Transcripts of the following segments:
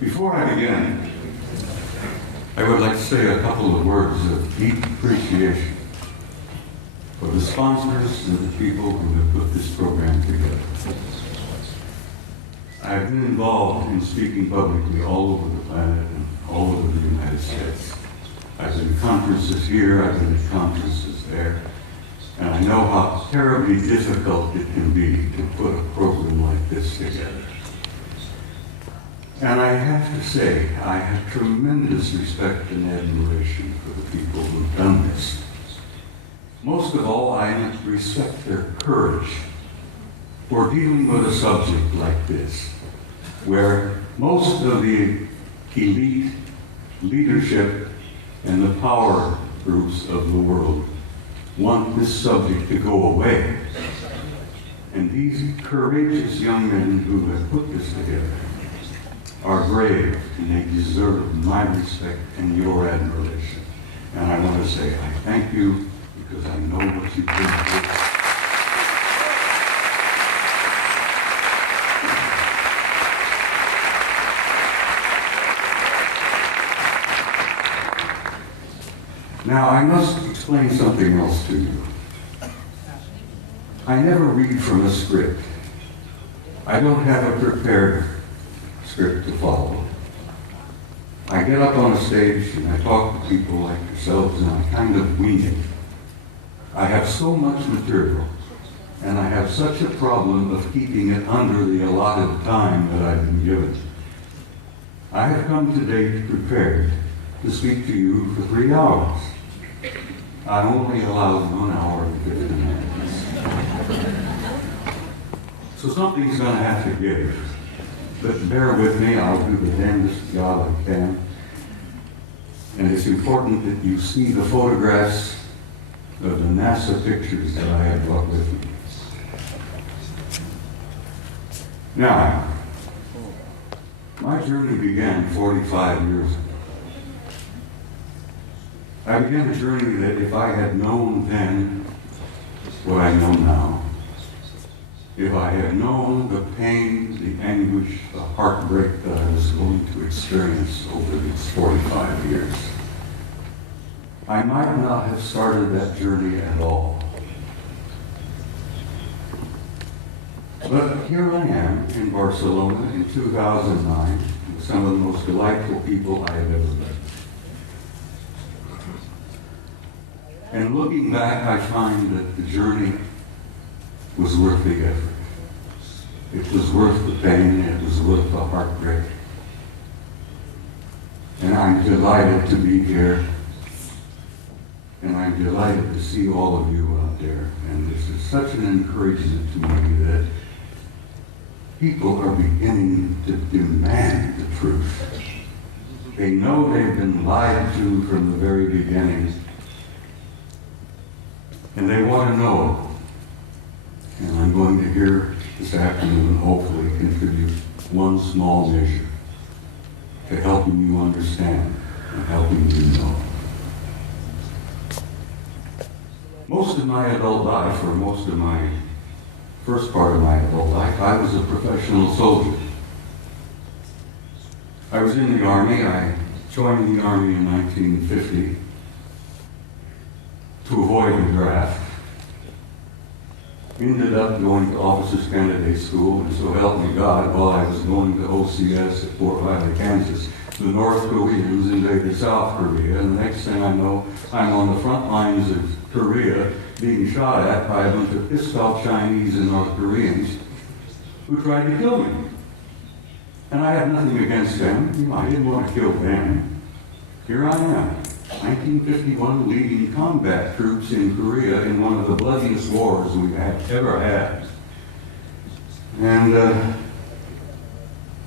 Before I begin, I would like to say a couple of words of deep appreciation for the sponsors and the people who have put this program together. I've been involved in speaking publicly all over the planet and all over the United States. I've been at conferences here, I've been at conferences there, and I know how terribly difficult it can be to put a program like this together. And I have to say, I have tremendous respect and admiration for the people who've done this. Most of all, I respect their courage for dealing with a subject like this, where most of the elite leadership and the power groups of the world want this subject to go away. And these courageous young men who have put this together are brave, and they deserve my respect and your admiration. And I want to say I thank you because I know what you did. Now I must explain something else to you. I never read from a script. I don't have a prepared script to follow. I get up on a stage and I talk to people like yourselves and I kind of wing it. I have so much material and I have such a problem of keeping it under the allotted time that I've been given. I have come today prepared to speak to you for 3 hours. I'm only allowed 1 hour and 50 minutes. So something's going to have to give. But bear with me, I'll do the damnedest job I can. And it's important that you see the photographs of the NASA pictures that I have brought with me. Now, my journey began 45 years ago. I began a journey that if I had known then what I know now, if I had known the pain, the anguish, the heartbreak that I was going to experience over these 45 years, I might not have started that journey at all. But here I am in Barcelona in 2009 with some of the most delightful people I have ever met. And looking back, I find that the journey was worth the effort. It was worth the pain, it was worth the heartbreak. And I'm delighted to be here. And I'm delighted to see all of you out there. And this is such an encouragement to me that people are beginning to demand the truth. They know they've been lied to from the very beginning. And they want to know. And I'm going to hear this afternoon hopefully contribute one small measure to helping you understand and helping you know. Most of my adult life, or most of my first part of my adult life, I was a professional soldier. I was in the Army. I joined the Army in 1950 to avoid the draft. Ended up going to Officers Candidate School, and so help me God, while I was going to OCS at Fort Riley, Kansas, the North Koreans invaded South Korea, and the next thing I know, I'm on the front lines of Korea being shot at by a bunch of pissed-off Chinese and North Koreans who tried to kill me. And I have nothing against them. I didn't want to kill them. Here I am, 1951, leading combat troops in Korea in one of the bloodiest wars we've ever had. And the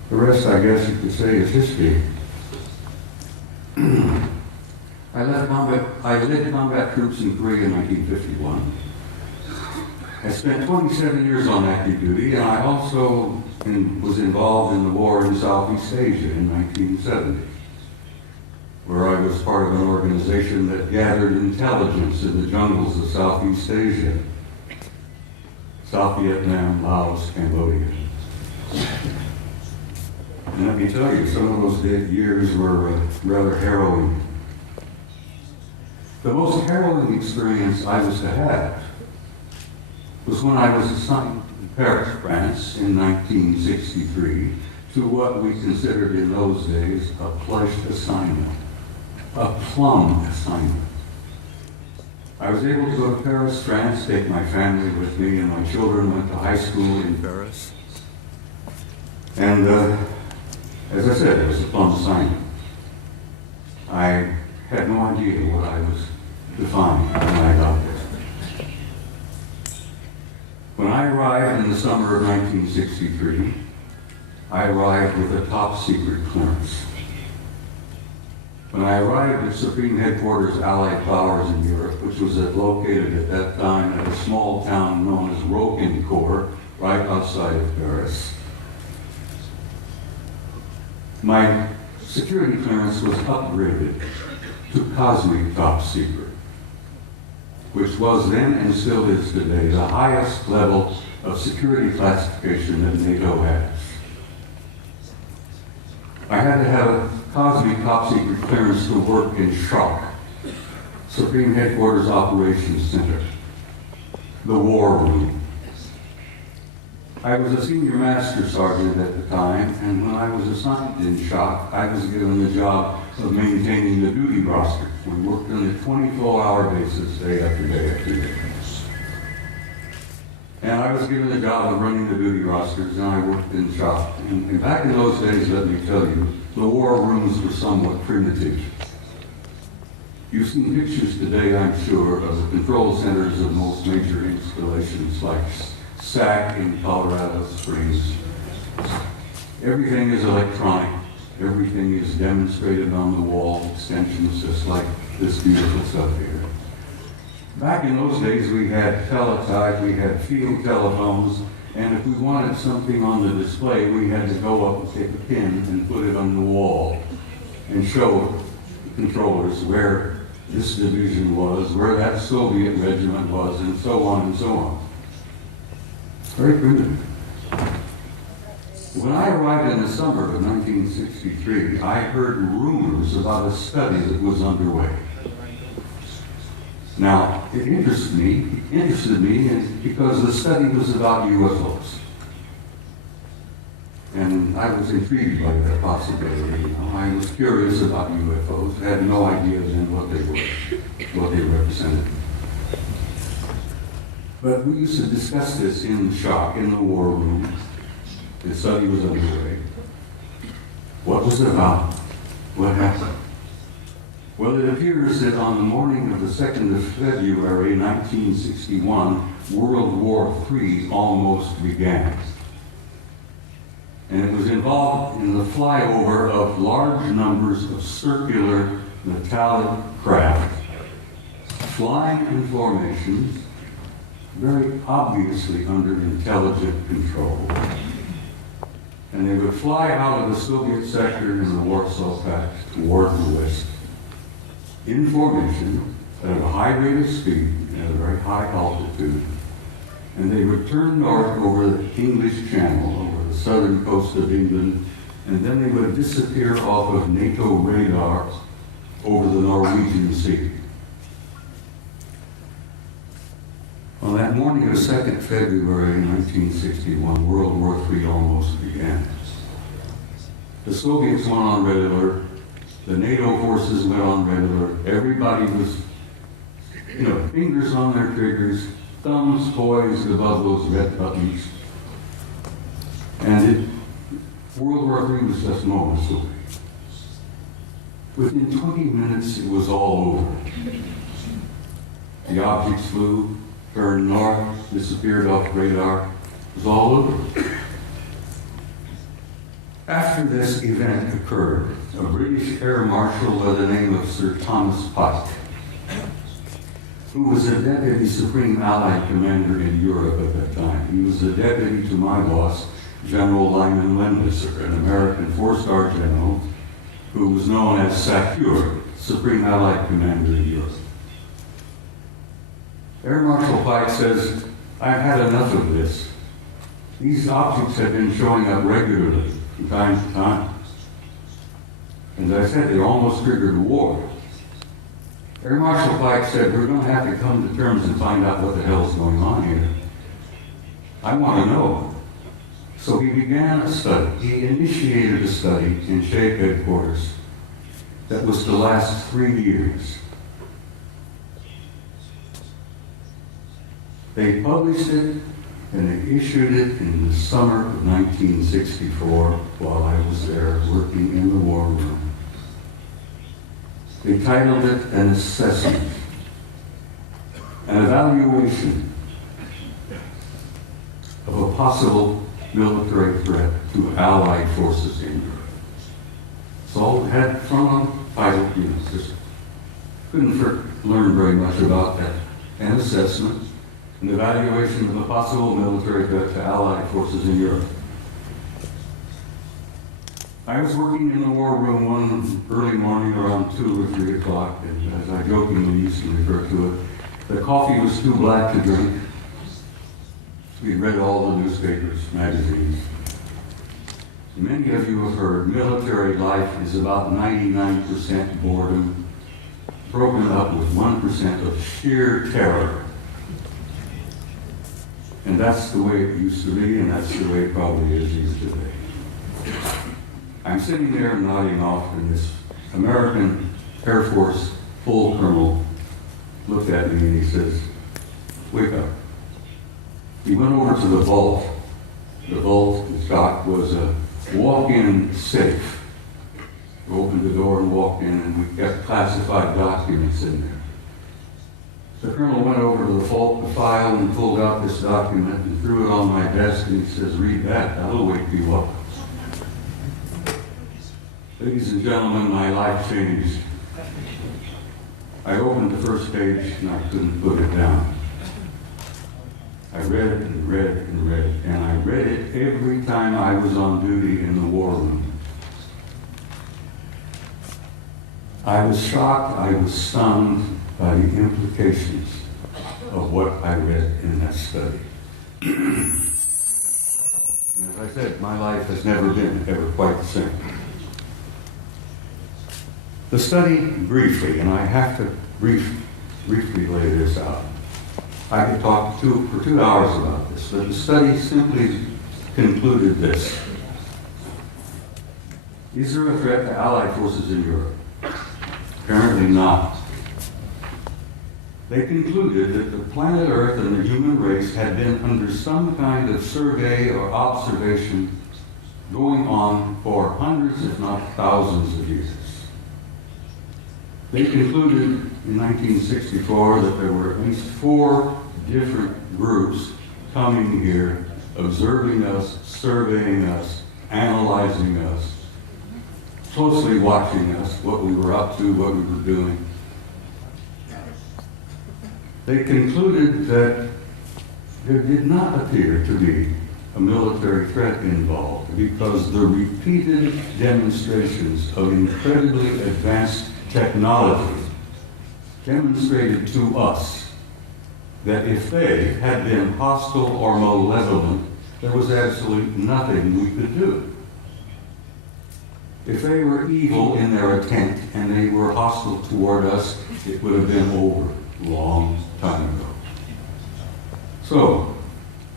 rest, I guess you could say, is history. I led combat troops in Korea in 1951. I spent 27 years on active duty, and I also was involved in the war in Southeast Asia in 1970, where I was part of an organization that gathered intelligence in the jungles of Southeast Asia, South Vietnam, Laos, Cambodia. And let me tell you, some of those years were rather harrowing. The most harrowing experience I was to have was when I was assigned to Paris, France in 1963 to what we considered in those days a pledged assignment, a plum assignment. I was able to go to Paris, France, take my family with me, and my children went to high school in Paris. And as I said, it was a plum assignment. I had no idea what I was to find when I got there. When I arrived in the summer of 1963, I arrived with a top secret clearance. When I arrived at Supreme Headquarters Allied Powers in Europe, which was located at that time at a small town known as Roquencourt, right outside of Paris, my security clearance was upgraded to cosmic top secret, which was then and still is today the highest level of security classification that NATO has. I had to have a cosmic top secret clearance to work in SHOC, Supreme Headquarters Operations Center, the War Room. I was a senior master sergeant at the time, and when I was assigned in SHOC, I was given the job of maintaining the duty roster. We worked on a 24-hour basis, day after day after day. And I was given the job of running the duty rosters, and I worked in SHOC. And back in those days, let me tell you, the war rooms were somewhat primitive. You've seen pictures today, I'm sure, of the control centers of most major installations like SAC in Colorado Springs. Everything is electronic. Everything is demonstrated on the wall, extensions just like this beautiful stuff here. Back in those days, we had teletype, we had field telephones, and if we wanted something on the display, we had to go up and take a pin and put it on the wall and show the controllers where this division was, where that Soviet regiment was, and so on and so on. Very primitive. When I arrived in the summer of 1963, I heard rumors about a study that was underway. Now, it interested me because the study was about UFOs. And I was intrigued by that possibility. I was curious about UFOs. I had no idea then what they were, what they represented. But we used to discuss this in the SHOC, in the war room. The study was underway. What was it about? What happened? Well, it appears that on the morning of the 2nd of February, 1961, World War III almost began. And it was involved in the flyover of large numbers of circular metallic craft, flying in formations, very obviously under intelligent control. And they would fly out of the Soviet sector in the Warsaw Pact toward the west, in formation, at a high rate of speed, at a very high altitude. And they would turn north over the English Channel, over the southern coast of England, and then they would disappear off of NATO radar over the Norwegian Sea. On that morning of 2nd February 1961, World War III almost began. The Soviets went on red alert. The NATO forces went on red alert. Everybody was, fingers on their triggers, thumbs poised above those red buttons. And World War III was just moments away. Within 20 minutes, it was all over. The objects flew, turned north, disappeared off radar. It was all over. After this event occurred, a British air marshal by the name of Sir Thomas Pike, who was a deputy supreme Allied commander in Europe at that time. He was a deputy to my boss, General Lyman Lendesser, an American four-star general who was known as SACEUR, Supreme Allied Commander in Europe. Air Marshal Pike says, "I've had enough of this. These objects have been showing up regularly from time to time. And as I said, they almost triggered a war." Air Marshal Pike said, "We're going to have to come to terms and find out what the hell's going on here. I want to know." So he began a study. He initiated a study in SHAPE headquarters that was to last 3 years. They published it and they issued it in the summer of 1964 while I was there working in the war room. They titled it An Assessment, an evaluation of a possible military threat to Allied forces in Europe. So it had front-on title, just couldn't learn very much about that. An assessment, an evaluation of a possible military threat to Allied forces in Europe. I was working in the war room one early morning around 2 or 3 o'clock, and as I jokingly used to refer to it, the coffee was too black to drink. We had read all the newspapers, magazines. Many of you have heard military life is about 99% boredom, broken up with 1% of sheer terror. And that's the way it used to be, and that's the way it probably is today. I'm sitting there nodding off, and this American Air Force full colonel looked at me and he says, "Wake up." He went over to the vault. The vault, the dock, was a walk-in safe. We opened the door and walked in, and we got classified documents in there. The colonel went over to the vault, the file, and pulled out this document and threw it on my desk, and he says, "Read that, that'll wake you up." Ladies and gentlemen, my life changed. I opened the first page and I couldn't put it down. I read it and read it and read it, and I read it every time I was on duty in the war room. I was shocked, I was stunned by the implications of what I read in that study. And as I said, my life has never been ever quite the same. The study, briefly, and I have to briefly lay this out. I could talk for 2 hours about this, but the study simply concluded this. Is there a threat to Allied forces in Europe? Apparently not. They concluded that the planet Earth and the human race had been under some kind of survey or observation going on for hundreds, if not thousands of years. They concluded in 1964 that there were at least 4 different groups coming here, observing us, surveying us, analyzing us, closely watching us, what we were up to, what we were doing. They concluded that there did not appear to be a military threat involved because the repeated demonstrations of incredibly advanced technology demonstrated to us that if they had been hostile or malevolent, there was absolutely nothing we could do. If they were evil in their intent and they were hostile toward us, it would have been over a long time ago. So,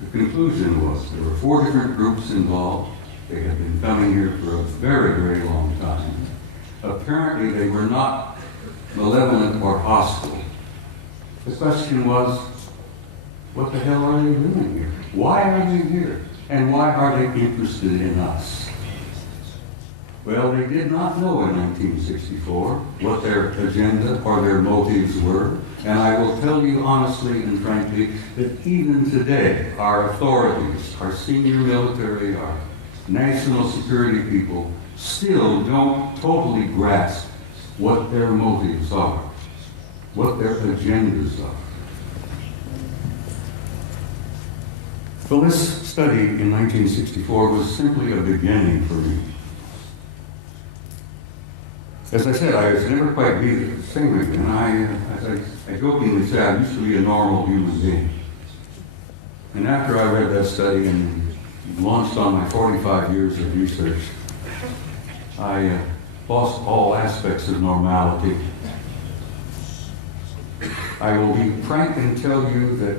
the conclusion was there were 4 different groups involved. They had been coming here for a very, very long time. Apparently, they were not malevolent or hostile. The question was, what the hell are they doing here? Why are they here? And why are they interested in us? Well, they did not know in 1964 what their agenda or their motives were, and I will tell you honestly and frankly that even today, our authorities, our senior military, our national security people, still don't totally grasp what their motives are, what their agendas are. Well, this study in 1964 was simply a beginning for me. As I said, I was never quite be the same again. As I jokingly say, I used to be a normal human being. And after I read that study and launched on my 45 years of research, I lost all aspects of normality. I will be frank and tell you that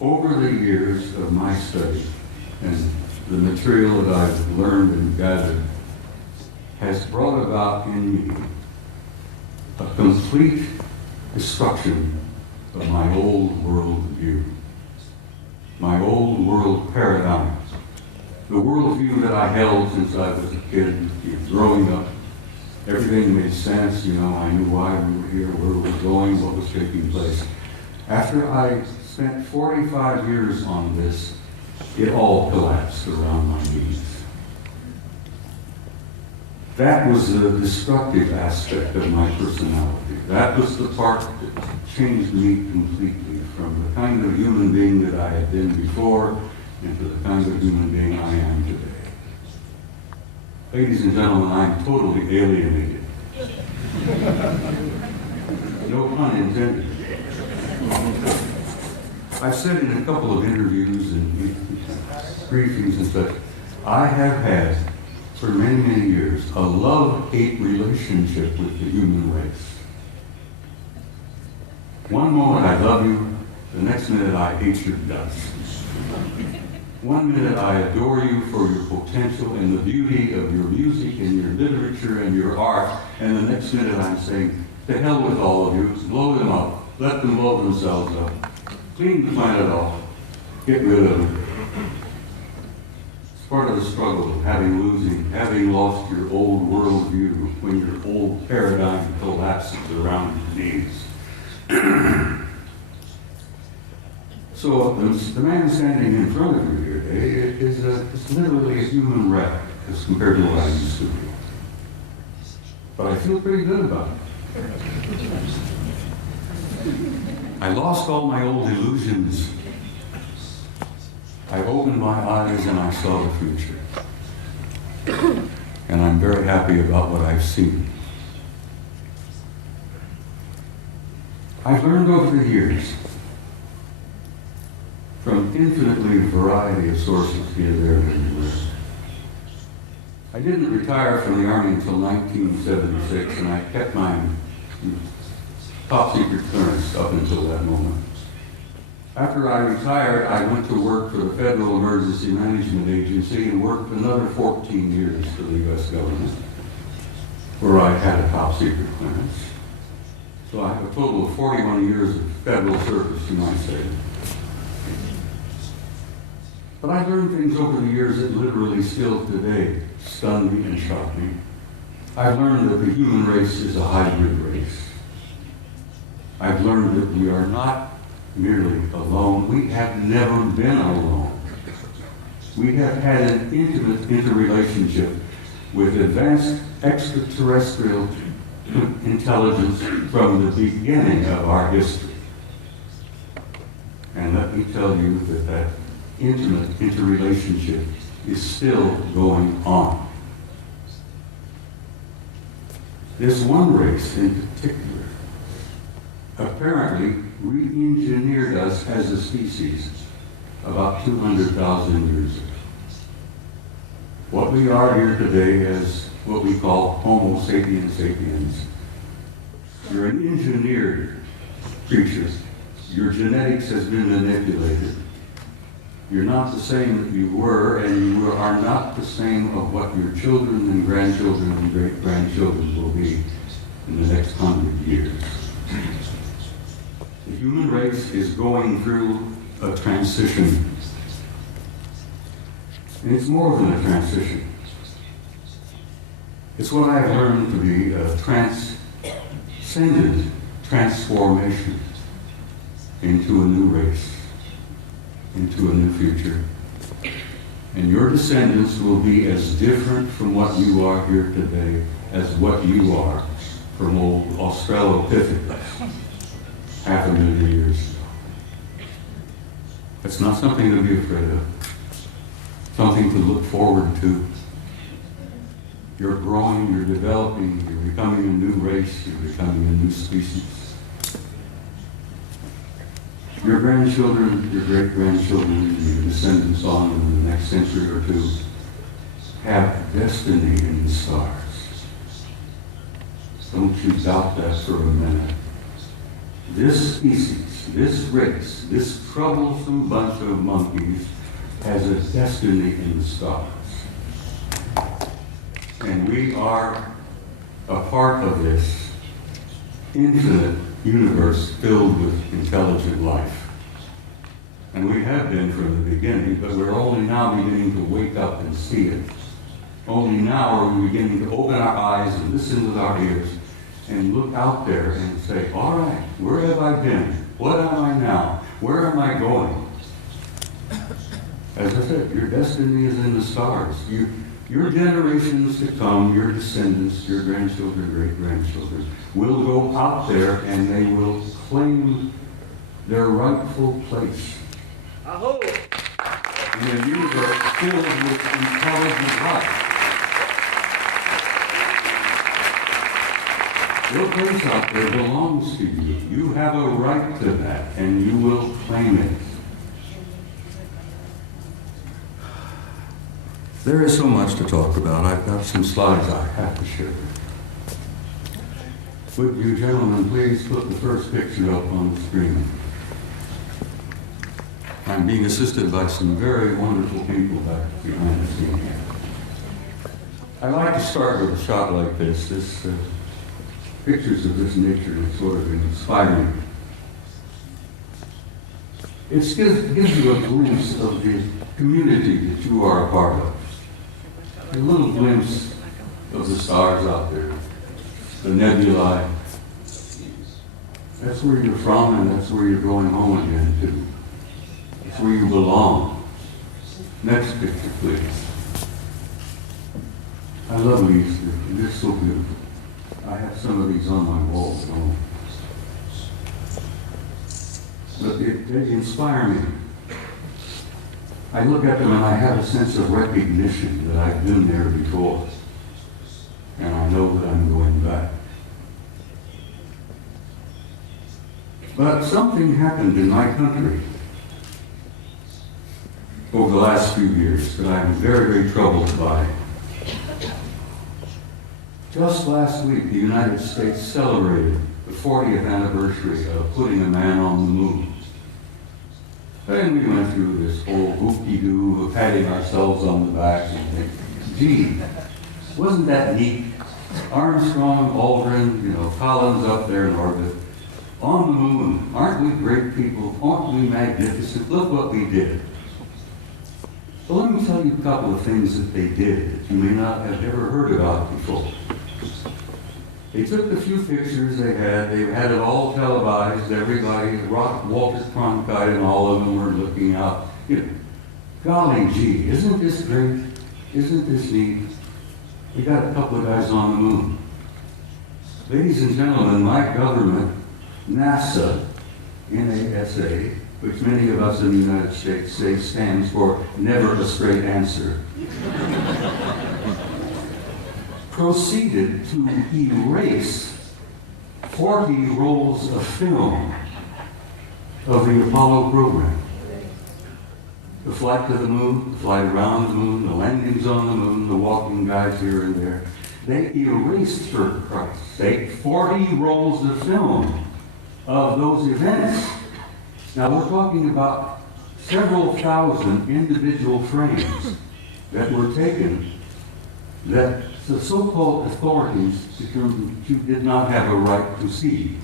over the years of my study and the material that I've learned and gathered has brought about in me a complete destruction of my old world view, my old world paradigm, the world view that I held since I was a kid, growing up. Everything made sense, I knew why we were here, where we were going, what was taking place. After I spent 45 years on this, it all collapsed around my knees. That was the destructive aspect of my personality. That was the part that changed me completely from the kind of human being that I had been before into the kind of human being I am today. Ladies and gentlemen, I'm totally alienated. No pun intended. I've said in a couple of interviews and briefings and such, I have had for many, many years a love-hate relationship with the human race. One moment I love you, the next minute I hate your guts. One minute I adore you for your potential and the beauty of your music and your literature and your art, and the next minute I'm saying, to hell with all of you, blow them up, let them blow themselves up, clean the planet off, get rid of them. It's part of the struggle of having lost your old worldview when your old paradigm collapses around your knees. So the man standing in front of you here today is literally a human wreck as compared to what I used to be. But I feel pretty good about it. I lost all my old illusions. I opened my eyes and I saw the future. And I'm very happy about what I've seen. I've learned over the years from infinitely variety of sources here, there, and everywhere. I didn't retire from the Army until 1976, and I kept my top secret clearance up until that moment. After I retired, I went to work for the Federal Emergency Management Agency and worked another 14 years for the U.S. government, where I had a top secret clearance. So I have a total of 41 years of federal service, you might say. But I learned things over the years that literally still today stun me and shock me. I've learned that the human race is a hybrid race. I've learned that we are not merely alone. We have never been alone. We have had an intimate interrelationship with advanced extraterrestrial intelligence from the beginning of our history. And let me tell you that intimate interrelationship is still going on. This one race in particular apparently re-engineered us as a species about 200,000 years ago. What we are here today is what we call Homo sapiens sapiens. You're an engineered creature. Your genetics has been manipulated. You're not the same that you were, and you are not the same of what your children and grandchildren and great-grandchildren will be in the next 100 years. The human race is going through a transition. And it's more than a transition. It's what I have learned to be a transcendent transformation into a new race, into a new future. And your descendants will be as different from what you are here today as what you are from old Australopithecus 500,000 years ago. It's not something to be afraid of, something to look forward to. You're growing, you're developing, you're becoming a new race, you're becoming a new species. Your grandchildren, your great-grandchildren, and your descendants on in the next century or two have destiny in the stars. Don't you doubt that for a minute. This species, this race, this troublesome bunch of monkeys has a destiny in the stars. And we are a part of this infinite universe filled with intelligent life. And we have been from the beginning, but we're only now beginning to wake up and see it. Only now are we beginning to open our eyes and listen with our ears and look out there and say, all right, where have I been? What am I now? Where am I going? As I said, your destiny is in the stars. Your generations to come, your descendants, your grandchildren, great-grandchildren, will go out there and they will claim their rightful place in a universe filled with intelligent life. Your place out there belongs to you. You have a right to that, and you will claim it. There is so much to talk about. I've got some slides I have to share. Would you gentlemen please put the first picture up on the screen? I'm being assisted by some very wonderful people back behind the scene here. I like to start with a shot like this. Pictures of this nature is sort of inspiring. It gives you a glimpse of the community that you are a part of. A little glimpse of the stars out there, the nebulae. That's where you're from, and that's where you're going home again to. That's where you belong. Next picture, please. I love these. They're so beautiful. I have some of these on my wall at home. But they inspire me. I look at them and I have a sense of recognition that I've been there before. And I know that I'm going back. But something happened in my country over the last few years that I'm very, very troubled by. Just last week, the United States celebrated the 40th anniversary of putting a man on the moon. And we went through this whole whoop-de-doo of patting ourselves on the back and thinking, gee, wasn't that neat? Armstrong, Aldrin, Collins up there in orbit. On the moon, aren't we great people? Aren't we magnificent? Look what we did. Well, let me tell you a couple of things that they did that you may not have ever heard about before. They took the few pictures they had it all televised, everybody, Walter Cronkite and all of them were looking out. Golly gee, isn't this great? Isn't this neat? We got a couple of guys on the moon. Ladies and gentlemen, my government, NASA, NASA, which many of us in the United States say stands for never a straight answer, proceeded to erase 40 rolls of film of the Apollo program. The flight to the moon, the flight around the moon, the landings on the moon, the walking guys here and there. They erased, for Christ's sake, 40 rolls of film of those events. Now we're talking about several thousand individual frames that were taken that the so-called authorities determined that you did not have a right to see.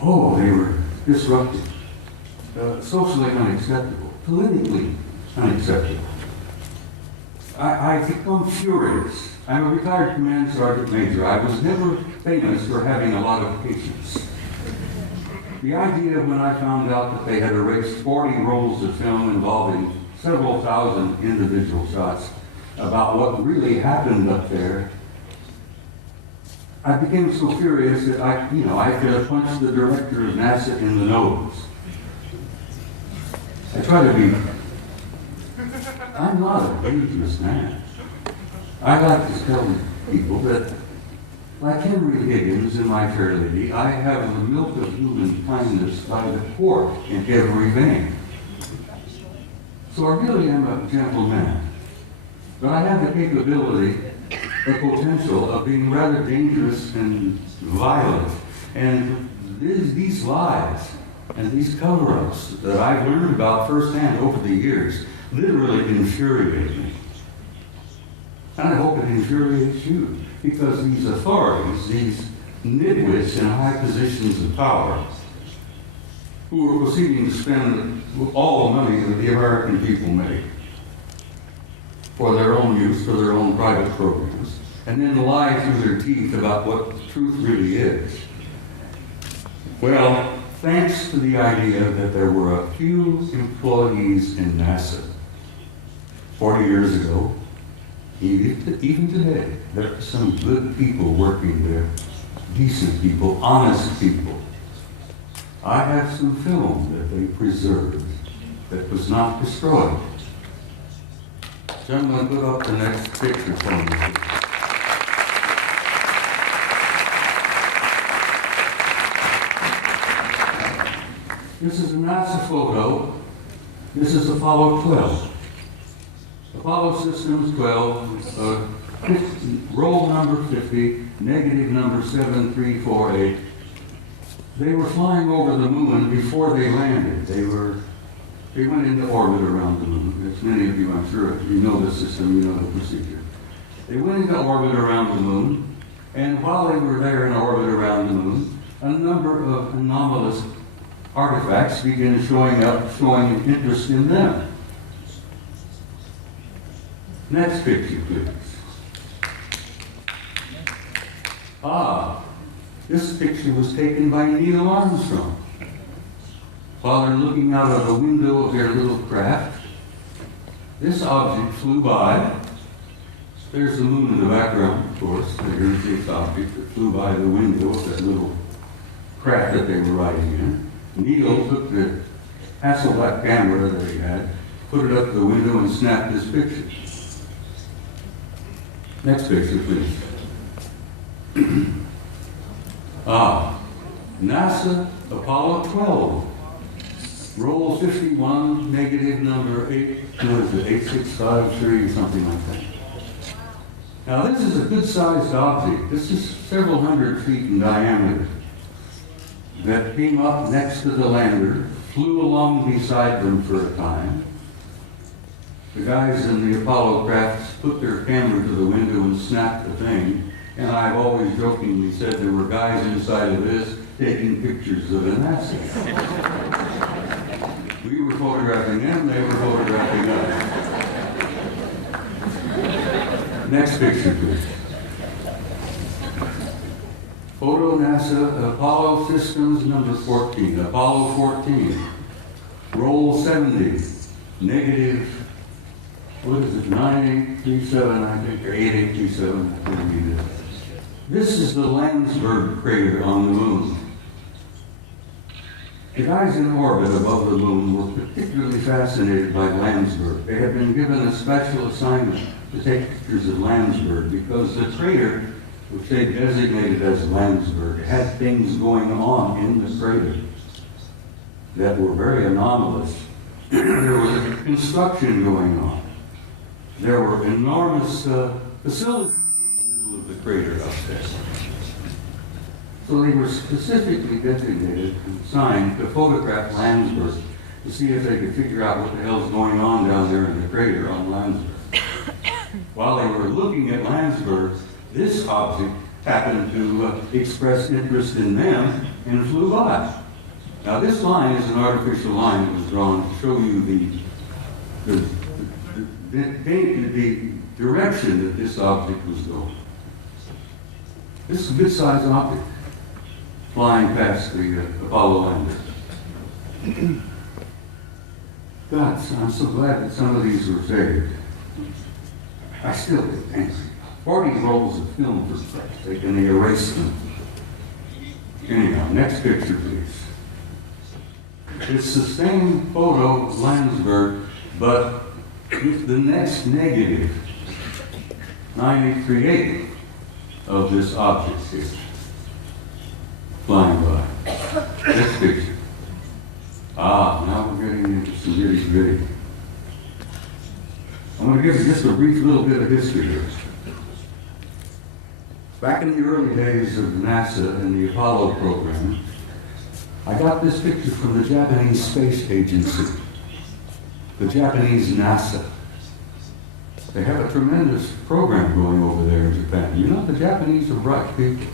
Oh, they were disruptive, socially unacceptable, politically unacceptable. I become furious. I'm a retired command sergeant major. I was never famous for having a lot of patience. The idea when I found out that they had erased 40 rolls of film involving several thousand individual shots about what really happened up there, I became so furious that I could have punched the director of NASA in the nose. I try to be, I'm not a dangerous man. I like to tell people that, like Henry Higgins in My Fair Lady, I have the milk of human kindness by the quart in every vein. So I really am a gentle man. But I have the capability, the potential of being rather dangerous and violent. And these lies and these cover-ups that I've learned about firsthand over the years literally infuriate me. And I hope it infuriates you, because these authorities, these nitwits in high positions of power, who are proceeding to spend all the money that the American people make for their own use, for their own private programs, and then lie through their teeth about what the truth really is. Well, thanks to the idea that there were a few employees in NASA 40 years ago, even today, there are some good people working there, decent people, honest people. I have some film that they preserved that was not destroyed. Gentlemen, put up the next picture for me. This is a NASA photo. This is Apollo 12. Apollo Systems 12, roll number 50, negative number 7348. They were flying over the moon before they landed. They went into orbit around the moon. As many of you, I'm sure, you know the system, you know the procedure. They went into orbit around the moon, and while they were there in orbit around the moon, a number of anomalous artifacts began showing up, showing interest in them. Next picture, please. This picture was taken by Neil Armstrong. While they're looking out of the window of their little craft, this object flew by. There's the moon in the background, of course. There's this object that flew by the window of that little craft that they were riding in. Neil took the Hasselblad camera that he had, put it up to the window, and snapped this picture. Next picture, please. NASA Apollo 12. Roll 51, negative number 8653, something like that. Now this is a good-sized object. This is several hundred feet in diameter that came up next to the lander, flew along beside them for a time. The guys in the Apollo crafts put their camera to the window and snapped the thing, and I've always jokingly said there were guys inside of this taking pictures of an asset. We were photographing them, they were photographing us. Next picture, please. Photo NASA Apollo Systems number 14, Apollo 14. Roll 70, negative, what is it, 9837, I think, or 8827, I think it is. This is the Landsberg crater on the moon. The guys in orbit above the moon were particularly fascinated by Landsberg. They had been given a special assignment to take pictures of Landsberg because the crater, which they designated as Landsberg, had things going on in the crater that were very anomalous. There was construction going on. There were enormous facilities in the middle of the crater up there. So they were specifically designated and assigned to photograph Landsberg to see if they could figure out what the hell's going on down there in the crater on Landsberg. While they were looking at Landsberg, this object happened to express interest in them and flew by. Now this line is an artificial line that was drawn to show you the the direction that this object was going. This is a good-sized object flying past the Apollo lander. God, I'm so glad that some of these were saved. I still get angry. 40 rolls of film for Christ's sake, and they erased them. Anyhow, next picture, please. It's the same photo of Landsberg, but with the next negative, 9838 of this object here, flying by. Next picture. Now we're getting into some nitty-gritty. I'm going to give you just a brief little bit of history here. Back in the early days of NASA and the Apollo program, I got this picture from the Japanese Space Agency, the Japanese NASA. They have a tremendous program going over there in Japan. You know, the Japanese are bright people.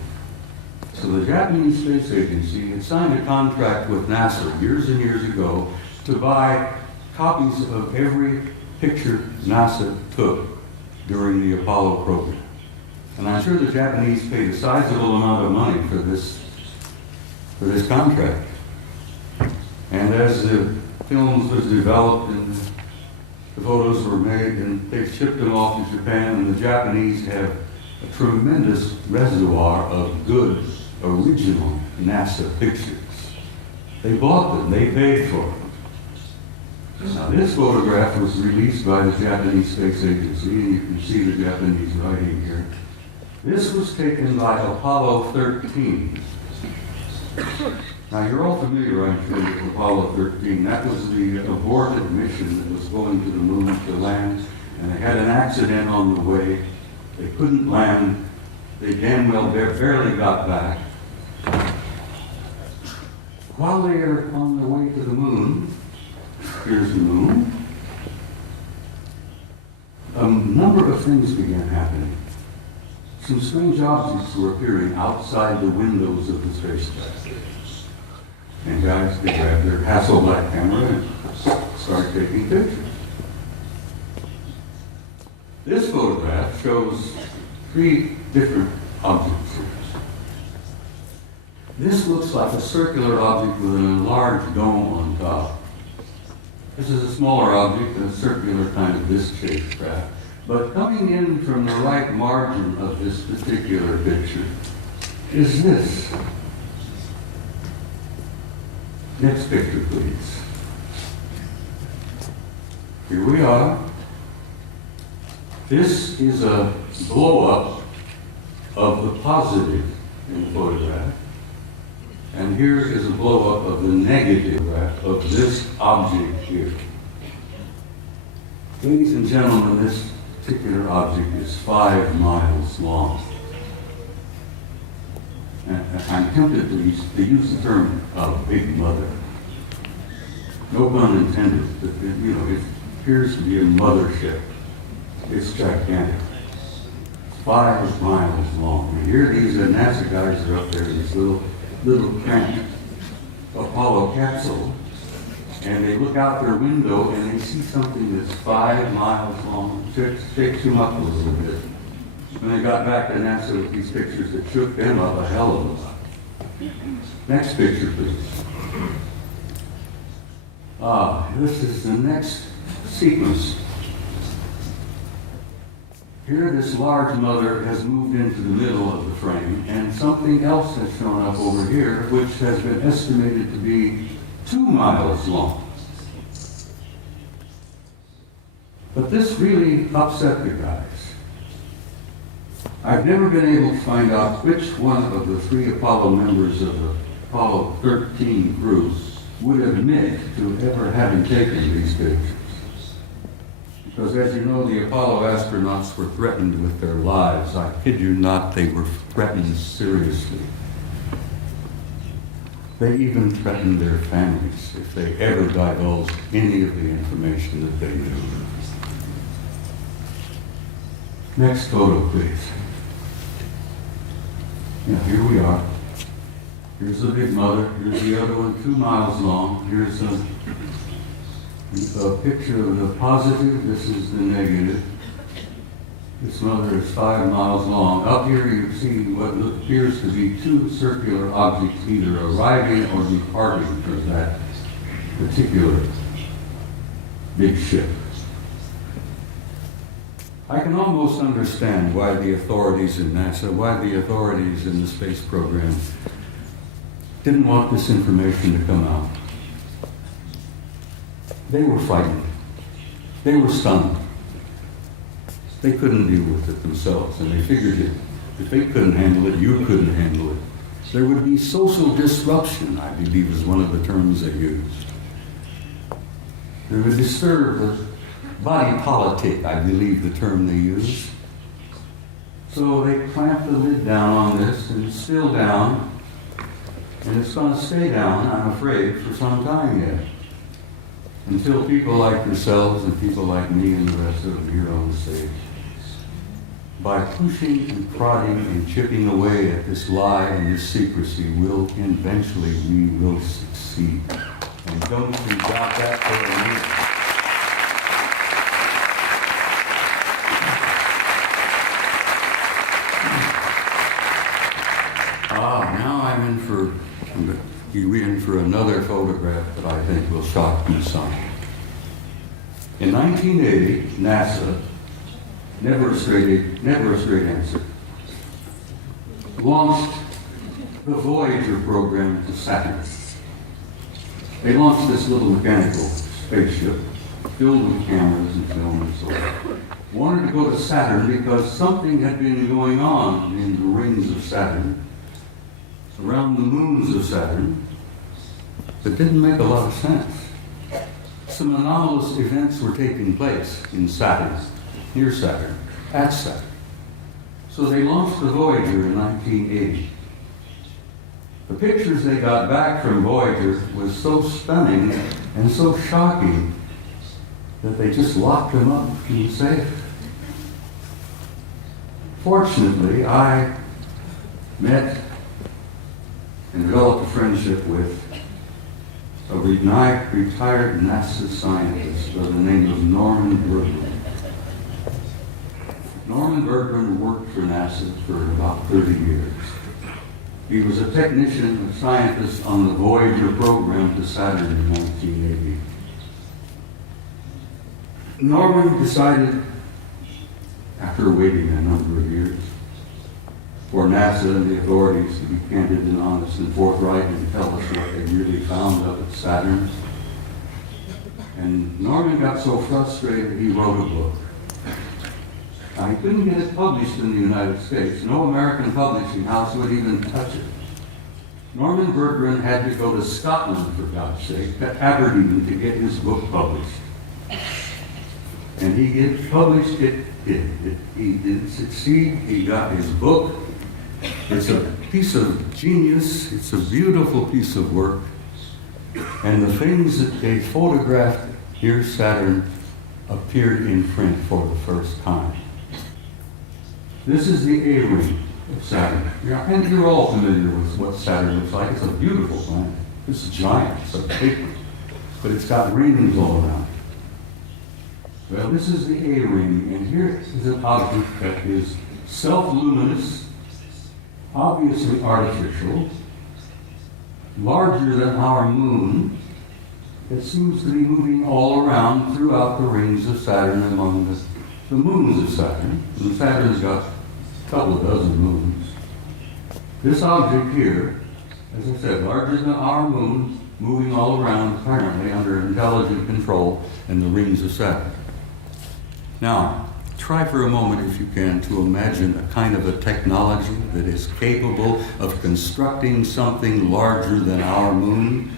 So the Japanese Space Agency had signed a contract with NASA years and years ago to buy copies of every picture NASA took during the Apollo program. And I'm sure the Japanese paid a sizable amount of money for this contract. And as the films was developed and the photos were made, and they shipped them off to Japan, and the Japanese have a tremendous reservoir of good, original NASA pictures. They bought them, they paid for them. Now this photograph was released by the Japanese Space Agency, and you can see the Japanese writing here. This was taken by Apollo 13. Now you're all familiar, I'm sure, with Apollo 13. That was the aborted mission that was going to the moon to land, and they had an accident on the way. They couldn't land. They damn well barely got back. While they are on their way to the moon, here's the moon, a number of things began happening. Some strange objects were appearing outside the windows of the spacecraft. And guys, they grabbed their Hasselblad camera and started taking pictures. This photograph shows 3 different objects here. This looks like a circular object with an enlarged dome on top. This is a smaller object, a circular kind of disc-shaped craft. But coming in from the right margin of this particular picture is this. Next picture, please. Here we are. This is a blow-up of the positive in the photograph. And here is a blow-up of the negative of this object here. Ladies and gentlemen, this particular object is 5 miles long. And I'm tempted to use the term big mother. No pun intended, but it appears to be a mothership. It's gigantic. It's 5 miles long. And here these NASA guys are up there in this little cramped Apollo capsule, and they look out their window and they see something that's 5 miles long. Shakes them up a little bit. When they got back to NASA with these pictures, it shook them up a hell of a lot. Next picture, please. This is the next sequence. Here, this large mother has moved into the middle of the frame, and something else has shown up over here, which has been estimated to be 2 miles long. But this really upset the guys. I've never been able to find out which one of the 3 Apollo members of the Apollo 13 crew would admit to ever having taken these pictures. Because as you know, the Apollo astronauts were threatened with their lives. I kid you not, they were threatened seriously. They even threatened their families if they ever divulged any of the information that they knew. Next photo, please. Yeah, here we are. Here's the big mother. Here's the other one, 2 miles long. Here's a picture of the positive, this is the negative. This mother is 5 miles long. Up here you see what appears to be 2 circular objects either arriving or departing from that particular big ship. I can almost understand why the authorities in NASA, why the authorities in the space program didn't want this information to come out. They were frightened. They were stunned. They couldn't deal with it themselves, and they figured if they couldn't handle it, you couldn't handle it. There would be social disruption, I believe is one of the terms they used. They would disturb the body politic, I believe the term they used. So they clamped the lid down on this, and it's still down, and it's going to stay down, I'm afraid, for some time yet. Until people like yourselves and people like me and the rest of them here on the stage, by pushing and prodding and chipping away at this lie and this secrecy, we will succeed. And don't you doubt that for a minute. Now I'm in for another photograph that I think will shock you some. In 1980, NASA, never a straight answer, launched the Voyager program to Saturn. They launched this little mechanical spaceship filled with cameras and film and so on. Wanted to go to Saturn because something had been going on in the rings of Saturn, around the moons of Saturn, that didn't make a lot of sense. Some anomalous events were taking place in Saturn, near Saturn, at Saturn. So they launched the Voyager in 1980. The pictures they got back from Voyager was so stunning and so shocking that they just locked them up in the safe. Fortunately, I met and developed a friendship with a retired NASA scientist by the name of Norman Bergman. Norman Bergman worked for NASA for about 30 years. He was a technician, a scientist on the Voyager program to Saturn in 1980. Norman decided, after waiting a number of years, for NASA and the authorities to be candid and honest and forthright and tell us what they really found up at Saturn. And Norman got so frustrated he wrote a book. Now, he couldn't get it published in the United States. No American publishing house would even touch it. Norman Bergman had to go to Scotland, for God's sake, to Aberdeen to get his book published. And he did publish it. He did succeed. He got his book. It's a piece of genius. It's a beautiful piece of work. And the things that they photographed here, Saturn, appeared in print for the first time. This is the A-ring of Saturn. And you're all familiar with what Saturn looks like. It's a beautiful planet. It's giant. It's a big one. But it's got rings all around. Well, this is the A-ring, and here is an object that is self-luminous, obviously artificial, larger than our moon. It seems to be moving all around throughout the rings of Saturn among the moons of Saturn. And Saturn's got a couple of dozen moons. This object here, as I said, larger than our moon, moving all around apparently under intelligent control in the rings of Saturn. Now, try for a moment, if you can, to imagine a kind of a technology that is capable of constructing something larger than our moon,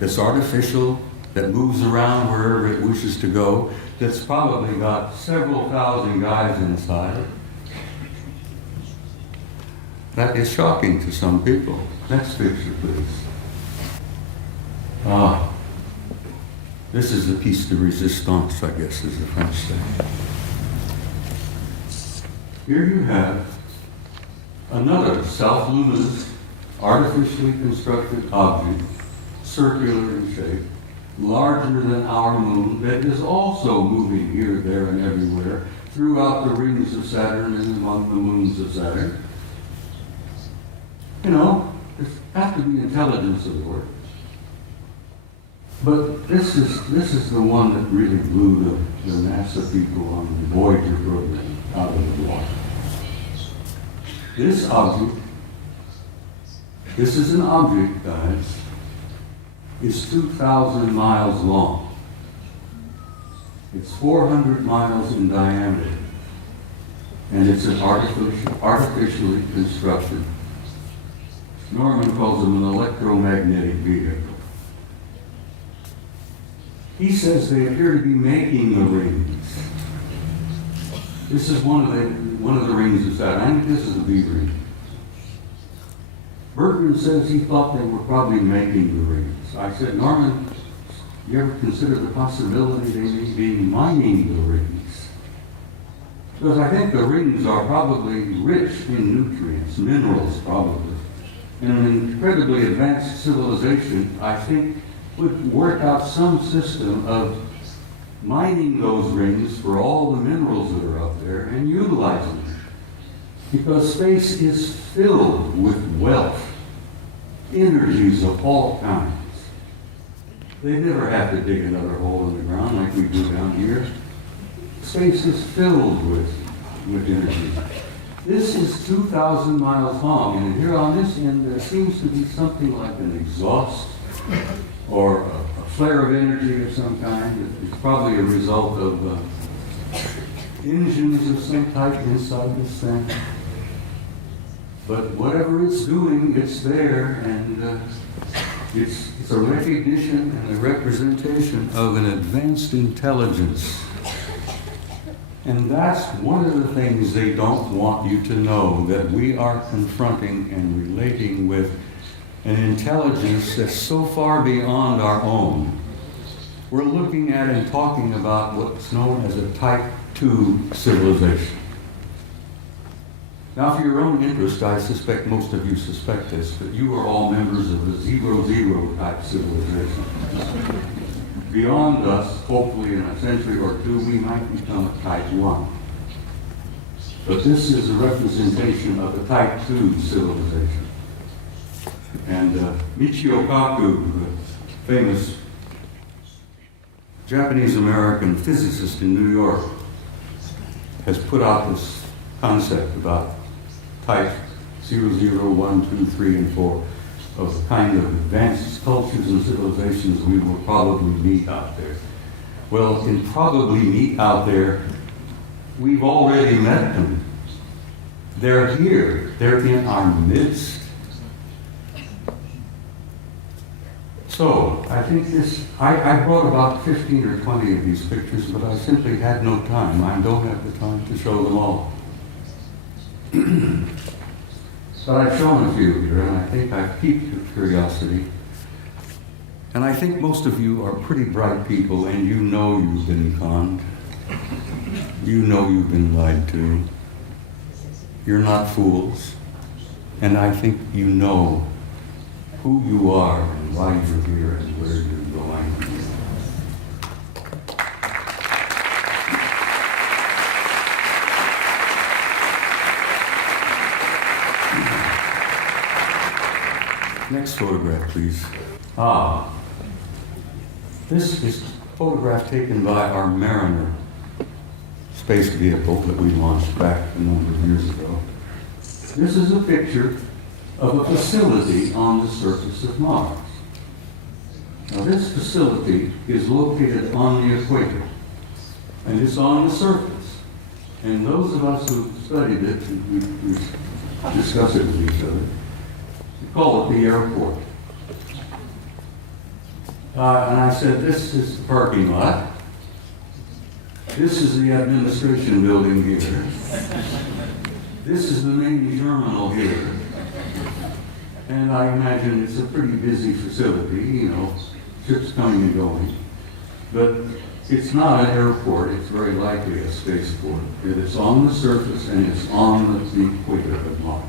that's artificial, that moves around wherever it wishes to go, that's probably got several thousand guys inside. That is shocking to some people. Next picture, please. This is the piece de resistance, I guess, is the French say. Here you have another self-luminous, artificially constructed object, circular in shape, larger than our moon that is also moving here, there, and everywhere throughout the rings of Saturn and among the moons of Saturn. You know, there's got to be intelligence aboard. But this is the one that really blew the NASA people on the Voyager program out of the water. This object, this is an object, guys, is 2,000 miles long. It's 400 miles in diameter. And it's an artificially constructed, Norman calls them an electromagnetic vehicle. He says they appear to be making the rings. This is one of the rings of Saturn. I think this is the B ring. Bertrand says he thought they were probably making the rings. I said, Norman, you ever consider the possibility they may be mining the rings? Because I think the rings are probably rich in nutrients, minerals probably. And an incredibly advanced civilization, I think, would work out some system of mining those rings for all the minerals that are up there and utilizing them. Because space is filled with wealth, energies of all kinds. They never have to dig another hole in the ground like we do down here. Space is filled with energy. This is 2,000 miles long, and here on this end there seems to be something like an exhaust or a flare of energy of some kind. It's probably a result of engines of some type inside this thing. But whatever it's doing, it's there, and it's a recognition and a representation of an advanced intelligence. And that's one of the things they don't want you to know, that we are confronting and relating with an intelligence that's so far beyond our own. We're looking at and talking about what's known as a Type 2 civilization. Now, for your own interest, I suspect most of you suspect this, but you are all members of a 0-0 type civilization. Beyond us, hopefully in a century or two, we might become a Type 1. But this is a representation of a Type 2 civilization. And Michio Kaku, the famous Japanese-American physicist in New York, has put out this concept about Type 0, 1, 2, 3, and 4 of the kind of advanced cultures and civilizations we will probably meet out there. Well, in probably meet out there, we've already met them. They're here. They're in our midst. So, I think I brought about 15 or 20 of these pictures, but I simply had no time. I don't have the time to show them all. But I've shown a few here, and I think I've piqued your curiosity. And I think most of you are pretty bright people, and you know you've been conned. You know you've been lied to. You're not fools. And I think you know who you are and why you're here and where you're going. Next photograph, please. This is a photograph taken by our Mariner space vehicle that we launched back a number of years ago. This is a picture of a facility on the surface of Mars. Now, this facility is located on the equator, and it's on the surface. And those of us who studied it, we discuss it with each other, we call it the airport. And I said, this is the parking lot. This is the administration building here. This is the main terminal here. And I imagine it's a pretty busy facility, you know, ships coming and going. But it's not an airport, it's very likely a spaceport. It's on the surface and it's on the equator of Mars.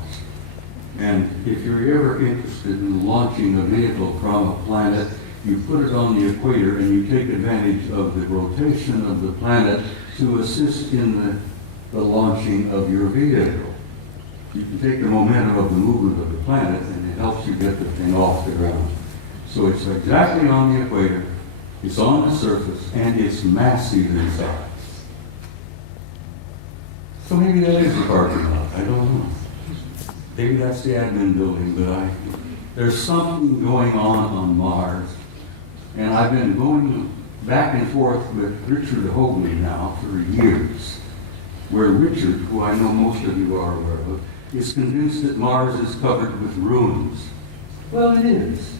And if you're ever interested in launching a vehicle from a planet you put it on the equator and you take advantage of the rotation of the planet to assist in the launching of your vehicle. You can take the momentum of the movement of the planet and it helps you get the thing off the ground. So it's exactly on the equator, it's on the surface, and it's massive in size. So maybe that is a parking lot, I don't know. Maybe that's the admin building, but there's something going on Mars. And I've been going back and forth with Richard Hoagley now for years, where Richard, who I know most of you are aware of, is convinced that Mars is covered with ruins. Well, it is.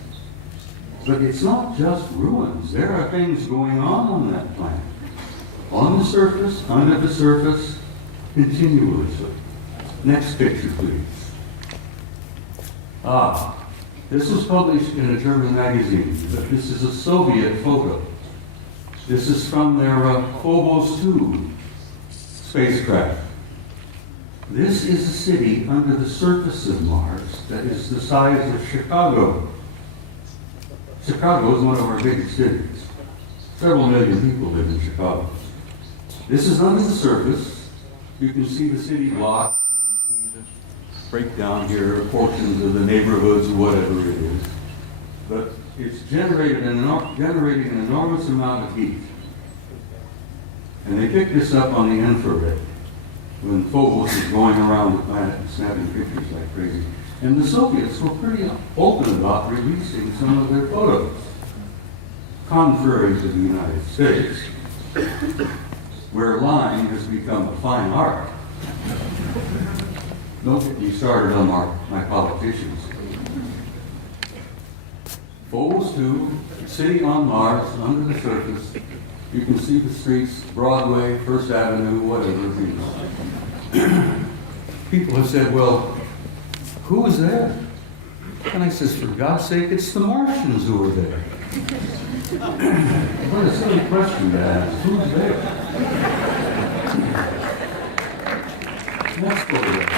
But it's not just ruins. There are things going on that planet. On the surface, under the surface, continuously. Next picture, please. This was published in a German magazine, but this is a Soviet photo. This is from their Phobos 2 spacecraft. This is a city under the surface of Mars that is the size of Chicago. Chicago is one of our biggest cities. Several million people live in Chicago. This is under the surface. You can see the city block. Breakdown here, portions of the neighborhoods, whatever it is. But it's generating an enormous amount of heat. And they picked this up on the infrared when Phobos is going around the planet and snapping pictures like crazy. And the Soviets were pretty open about releasing some of their photos, contrary to the United States, where lying has become a fine art. Don't get me started on my politicians. Phobos 2, city on Mars, under the surface. You can see the streets, Broadway, First Avenue, whatever. People have said, well, who is there? And I says, for God's sake, it's the Martians who are there. What a silly question to ask. Who's there? Let's go there.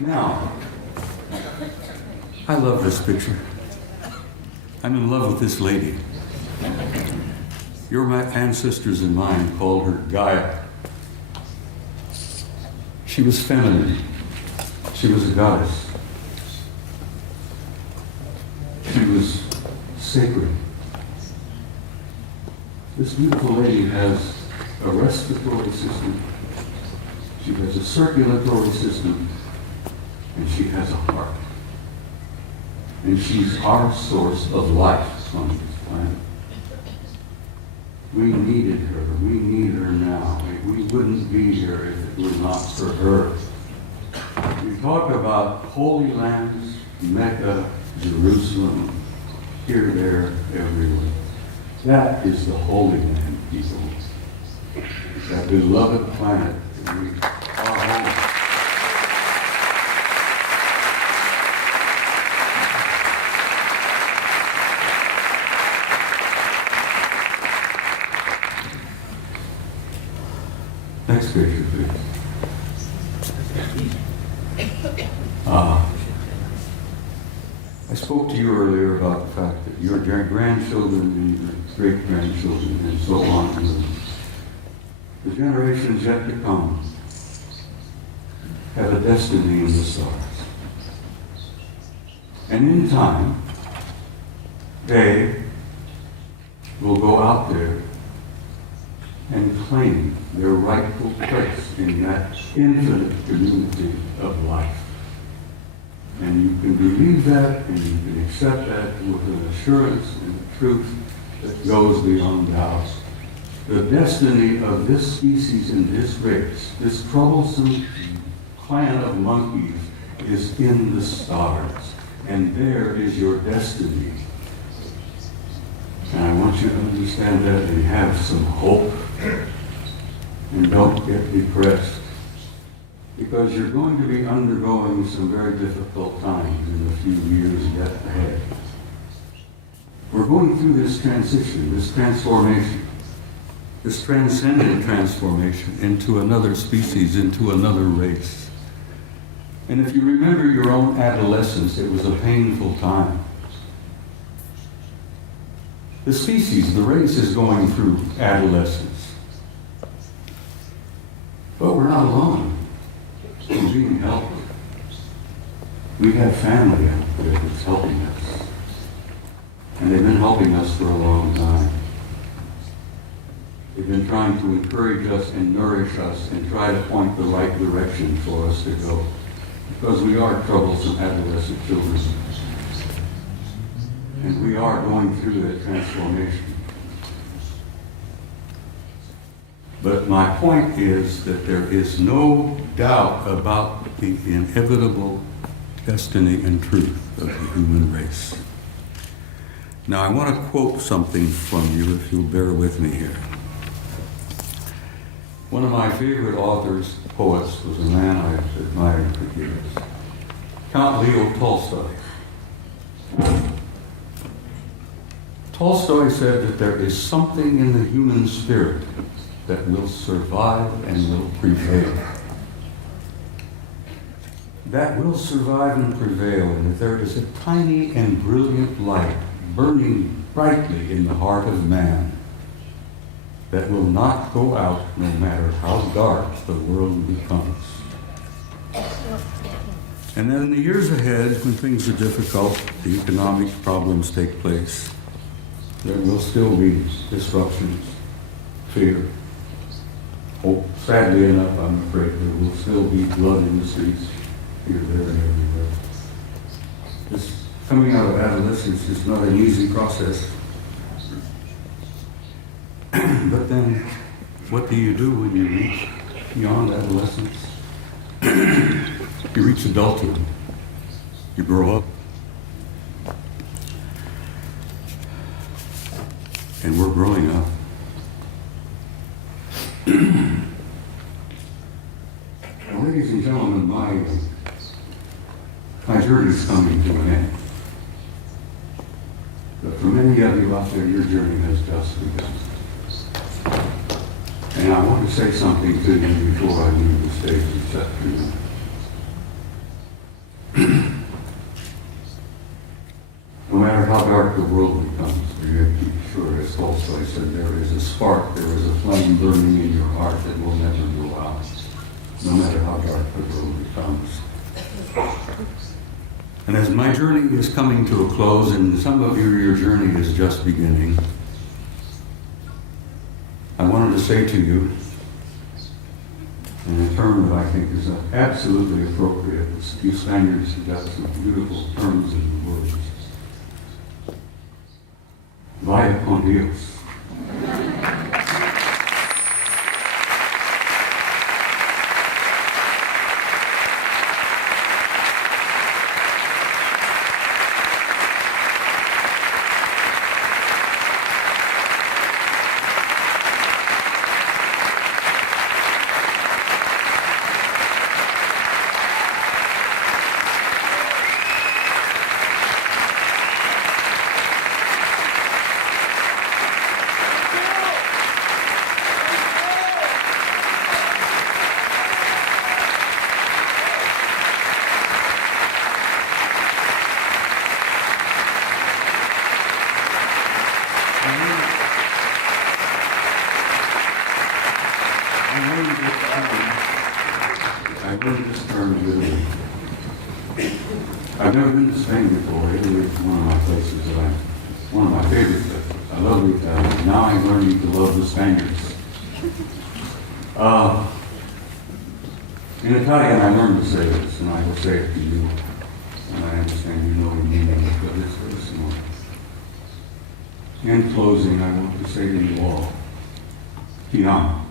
Now, I love this picture. I'm in love with this lady. Your ancestors and mine called her Gaia. She was feminine. She was a goddess. She was sacred. This beautiful lady has a respiratory system. She has a circulatory system. And she has a heart. And she's our source of life on this planet. We needed her. We need her now. We wouldn't be here if it were not for her. We talk about holy lands, Mecca, Jerusalem, here, there, everywhere. That is the Holy Land, people. That beloved planet that we are home. Next picture, please. I spoke to you earlier about the fact that your grandchildren and your great-grandchildren and so on, the generations yet to come, have a destiny in the stars. And in time, they will go out there and claim their rightful place in that infinite community of life. And you can believe that, and you can accept that with an assurance and a truth that goes beyond doubt. The destiny of this species and this race, this troublesome clan of monkeys, is in the stars. And there is your destiny. And I want you to understand that and have some hope. And don't get depressed. Because you're going to be undergoing some very difficult times in a few years yet ahead. We're going through this transition, this transformation, this transcendent transformation into another species, into another race. And if you remember your own adolescence, it was a painful time. The species, the race is going through adolescence. But we're not alone. We're being helped. We have family out there that's helping us. And they've been helping us for a long time. They've been trying to encourage us and nourish us and try to point the right direction for us to go. Because we are troublesome adolescent children. And we are going through that transformation. But my point is that there is no doubt about the inevitable destiny and truth of the human race. Now I want to quote something from you, if you'll bear with me here. One of my favorite authors, poets, was a man I've admired for years, Count Leo Tolstoy. Tolstoy said that there is something in the human spirit that will survive and will prevail. That will survive and prevail, and that there is a tiny and brilliant light burning brightly in the heart of man that will not go out no matter how dark the world becomes. And then in the years ahead, when things are difficult, the economic problems take place, there will still be disruptions, fear. Oh, sadly enough, I'm afraid there will still be blood in the streets, here, there, and everywhere. This coming out of adolescence is not an easy process. But then, what do you do when you reach beyond adolescence? You reach adulthood. You grow up. And we're growing up. Now, ladies and gentlemen, my journey is coming to an end. But for many of you out there, your journey has just begun. And I want to say something to you before I leave the stage this afternoon. No matter how dark the world becomes, you have to be sure, as Tolstoy said, there is a spark, there is a flame burning in your heart that will never go out, no matter how dark the world becomes. And as my journey is coming to a close, and some of you, your journey is just beginning, I wanted to say to you, in a term that I think is absolutely appropriate, you Spaniards have got some beautiful terms in the words. Vaya con Dios. I've never been to Spain before. Italy is one of my places that one of my favorite places. I love Italy. Now I'm learning to love the Spaniards. In Italian, I learned to say this, and I will say it to you. And I understand you know the meaning of it, but it's very small. In closing, I want to say to you all, ti amo.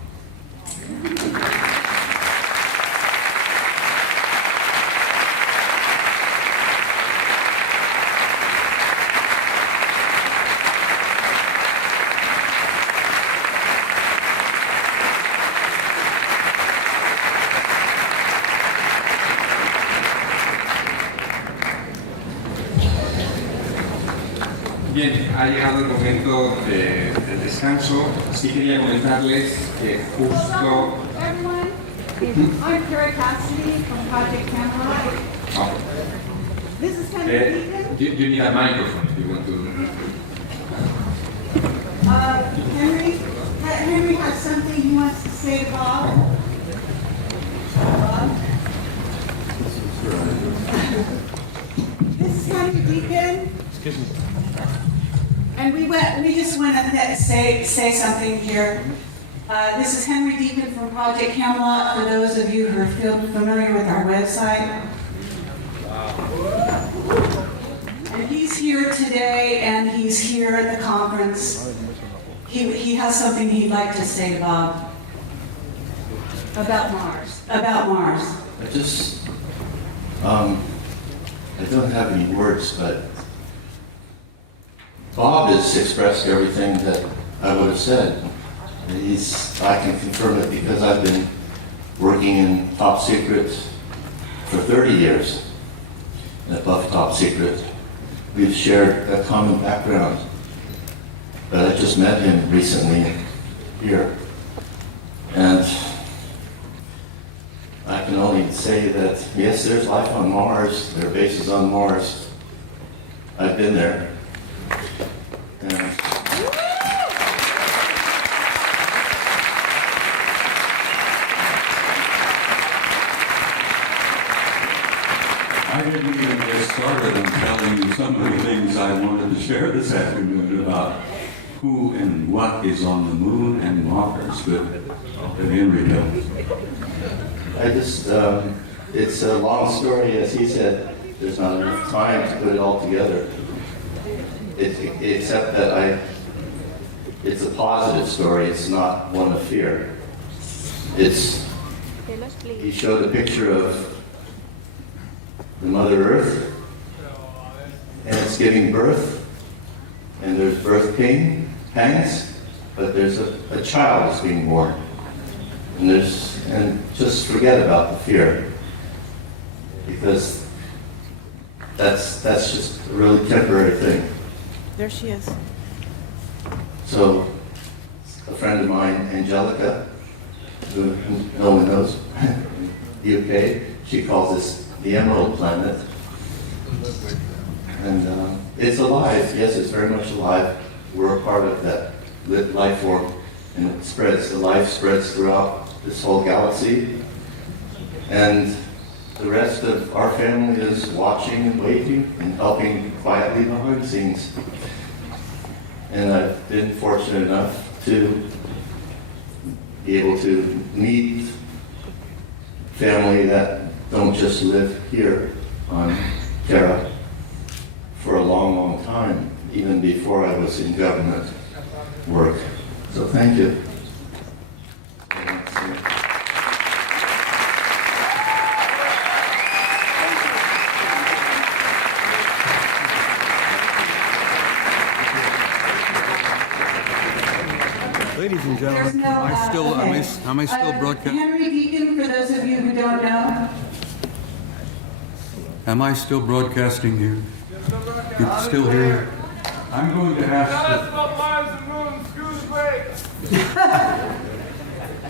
Bien, ha llegado el momento del descanso. Sí quería comentarles que justo I'm Carrie Cassidy from Project Camelot. This is kind of Deacon. You need a microphone if you want to. Henry has something he wants to say to Bob. This is kind of Deacon. Excuse me. And we just want to say something here. This is Henry Deacon from Project Camelot, for those of you who are familiar with our website. And he's here today, and he's here at the conference. He has something he'd like to say to Bob. About Mars. About Mars. I don't have any words, but Bob has expressed everything that I would have said. I can confirm it because I've been working in top secret for 30 years, and above top secret. We've shared a common background, but I just met him recently here. And I can only say that, yes, there's life on Mars, there are bases on Mars. I've been there. And I didn't even get started on telling you some of the things I wanted to share this afternoon about who and what is on the moon and Mars, but Henry does. it's a long story, as he said. There's not enough time to put it all together. Except that it's a positive story. It's not one of fear. He showed a picture of the Mother Earth, and it's giving birth, and there's birth pangs, but there's a child is being born. And just forget about the fear, because that's just a really temporary thing. There she is. So, a friend of mine, Angelica, who no one knows, UK, she calls this the Emerald Planet. And it's alive, yes, it's very much alive. We're a part of that lit life form, and it spreads, the life spreads throughout this whole galaxy. And the rest of our family is watching and waiting and helping quietly behind the scenes. And I've been fortunate enough to be able to meet family that don't just live here on Terra for a long, long time, even before I was in government work. So thank you. Ladies and There's gentlemen, no, am I still broadcasting? Henry Deacon, for those of you who don't know. Am I still broadcasting here? You still here? I'm going to ask.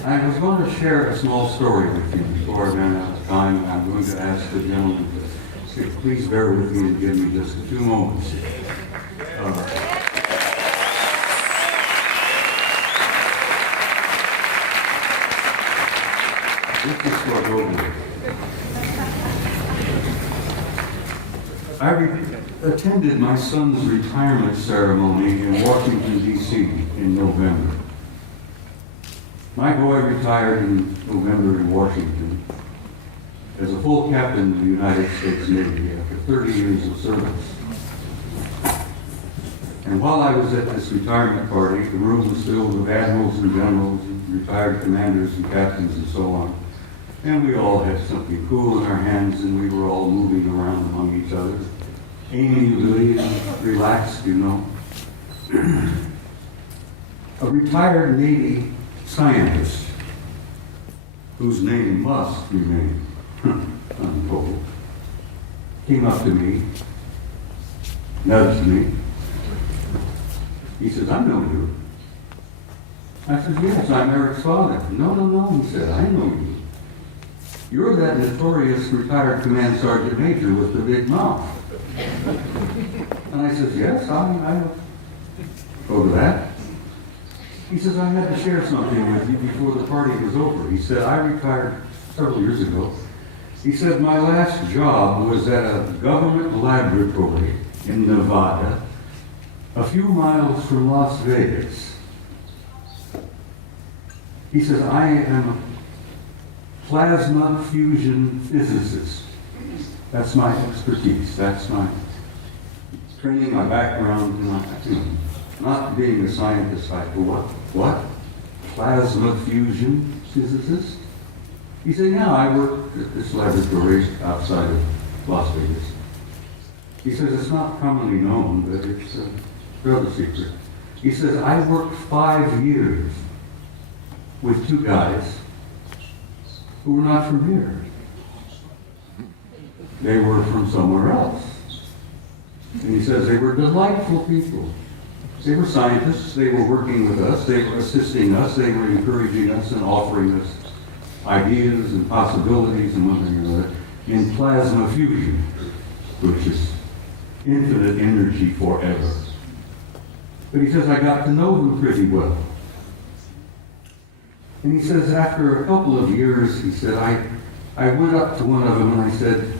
I was going to share a small story with you before I ran out of time. I'm going to ask the gentleman to please bear with me and give me just a few moments. This is for over. I attended my son's retirement ceremony in Washington, D.C. in November. My boy retired in November in Washington as a full captain of the United States Navy after 30 years of service. And while I was at this retirement party, the room was filled with admirals and generals, and retired commanders and captains and so on. And we all had something cool in our hands, and we were all moving around among each other, amiably and relaxed, you know. A retired Navy scientist, whose name must remain untold, came up to me, nudged me. He says, "I know you." I said, "Yes, I'm Eric's father." No, he said, "I know you. you're that notorious retired command sergeant major with the big mouth. And I says, yes, I go to that. He says, I had to share something with you before the party was over. He said, I retired several years ago. He said, my last job was at a government laboratory in Nevada, a few miles from Las Vegas. He says, I am a plasma fusion physicist. That's my expertise. That's my training, my background, not being a scientist. I go, what? Plasma fusion physicist? He said, yeah, I work at this laboratory outside of Las Vegas. He says, it's not commonly known, but it's a rather secret. He says, I worked 5 years with 2 guys who were not from here. They were from somewhere else. And he says they were delightful people. They were scientists, they were working with us, they were assisting us, they were encouraging us and offering us ideas and possibilities and one thing or another in plasma fusion, which is infinite energy forever. But he says, I got to know them pretty well. And he says, after a couple of years, he said, I went up to one of them and I said,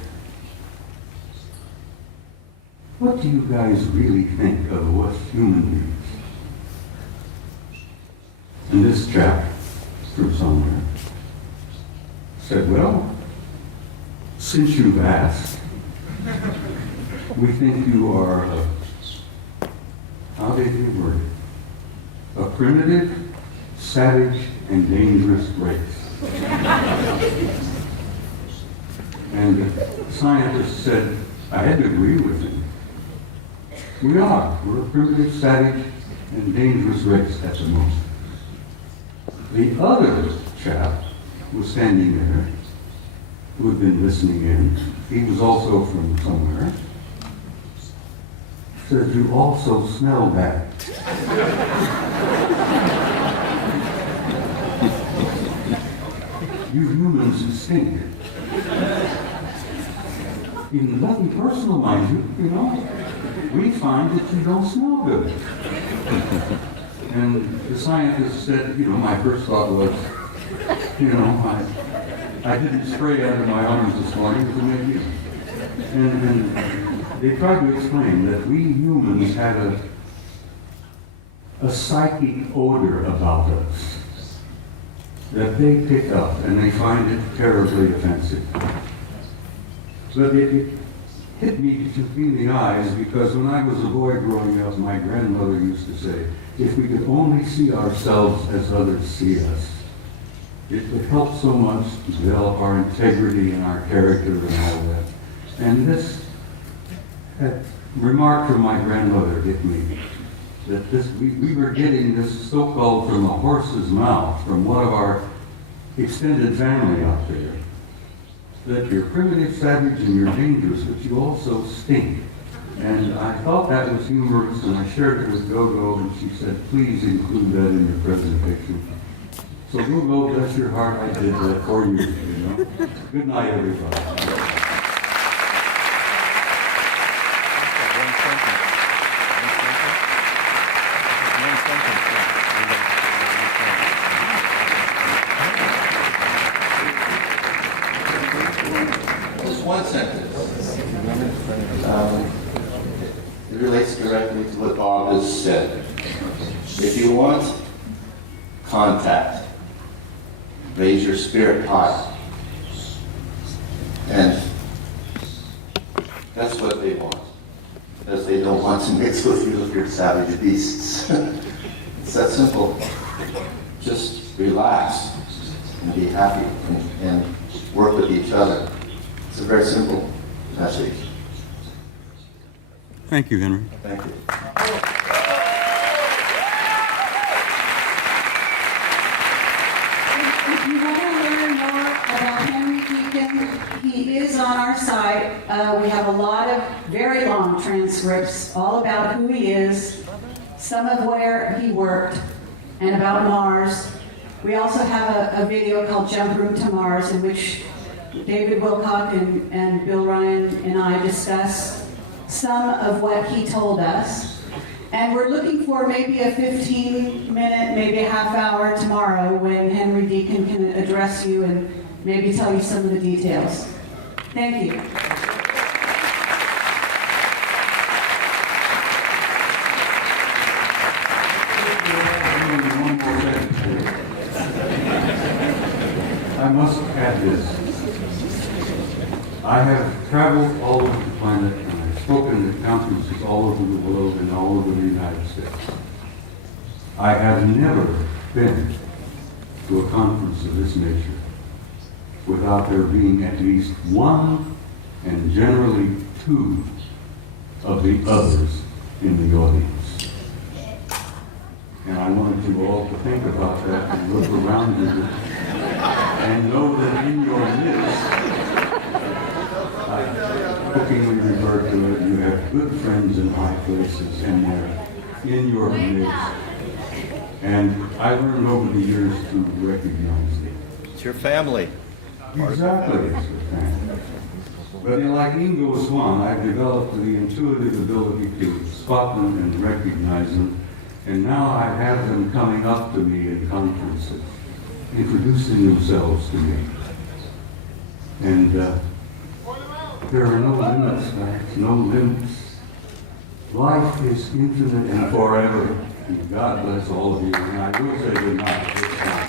what do you guys really think of us human beings? And this chap from somewhere said, well, since you've asked, we think you are how did he word it? A primitive, savage, and dangerous race. And the scientist said, I had to agree with him. We are. We're a primitive, savage, and dangerous race at the most. The other chap was standing there, who had been listening in. He was also from somewhere. Said, you also smell bad. You humans stink. Even nothing personal, mind you know. We find that you don't smell good. And the scientist said, my first thought was, I didn't spray under my arms this morning to make you. And they tried to explain that we humans had a psychic odor about us that they pick up and they find it terribly offensive. But it hit me between the eyes because when I was a boy growing up, my grandmother used to say, if we could only see ourselves as others see us, it would help so much to develop our integrity and our character and all that. And this remark from my grandmother hit me, that we were getting this so-called from a horse's mouth, from one of our extended family out there, that you're primitive, savage, and you're dangerous, but you also stink. And I thought that was humorous, and I shared it with Gogo, and she said, please include that in your presentation. So Gogo, bless your heart, I did that for you, Good night, everybody. One sentence. It relates directly to what Bob has said. If you want contact, raise your spirit high. And that's what they want. Because they don't want to mix with you if you're savage beasts. It's that simple. Just relax and be happy and work with each other. It's a very simple message. Thank you, Henry. Thank you. If you want to learn more about Henry Deacon, he is on our site. We have a lot of very long transcripts all about who he is, some of where he worked, and about Mars. We also have a video called Jump Room to Mars, in which David Wilcock and Bill Ryan and I discuss some of what he told us. And we're looking for maybe a 15-minute, maybe a half hour tomorrow when Henry Deacon can address you and maybe tell you some of the details. Thank you. One more sentence here. I must add this. I have traveled all over the planet and I've spoken at conferences all over the world and all over the United States. I have never been to a conference of this nature without there being at least one and generally two of the others in the audience. And I want you all to think about that and look around you and know that in your midst, I jokingly refer to it, you have good friends in high places and they're in your midst. And I learned over the years to recognize it. It's your family. Exactly, it's your family. But like Ingo Swan, I've developed the intuitive ability to spot them and recognize them. And now I have them coming up to me in conferences, introducing themselves to me. And there are no limits, guys, no limits. Life is infinite and forever. And God bless all of you. And I will say good night.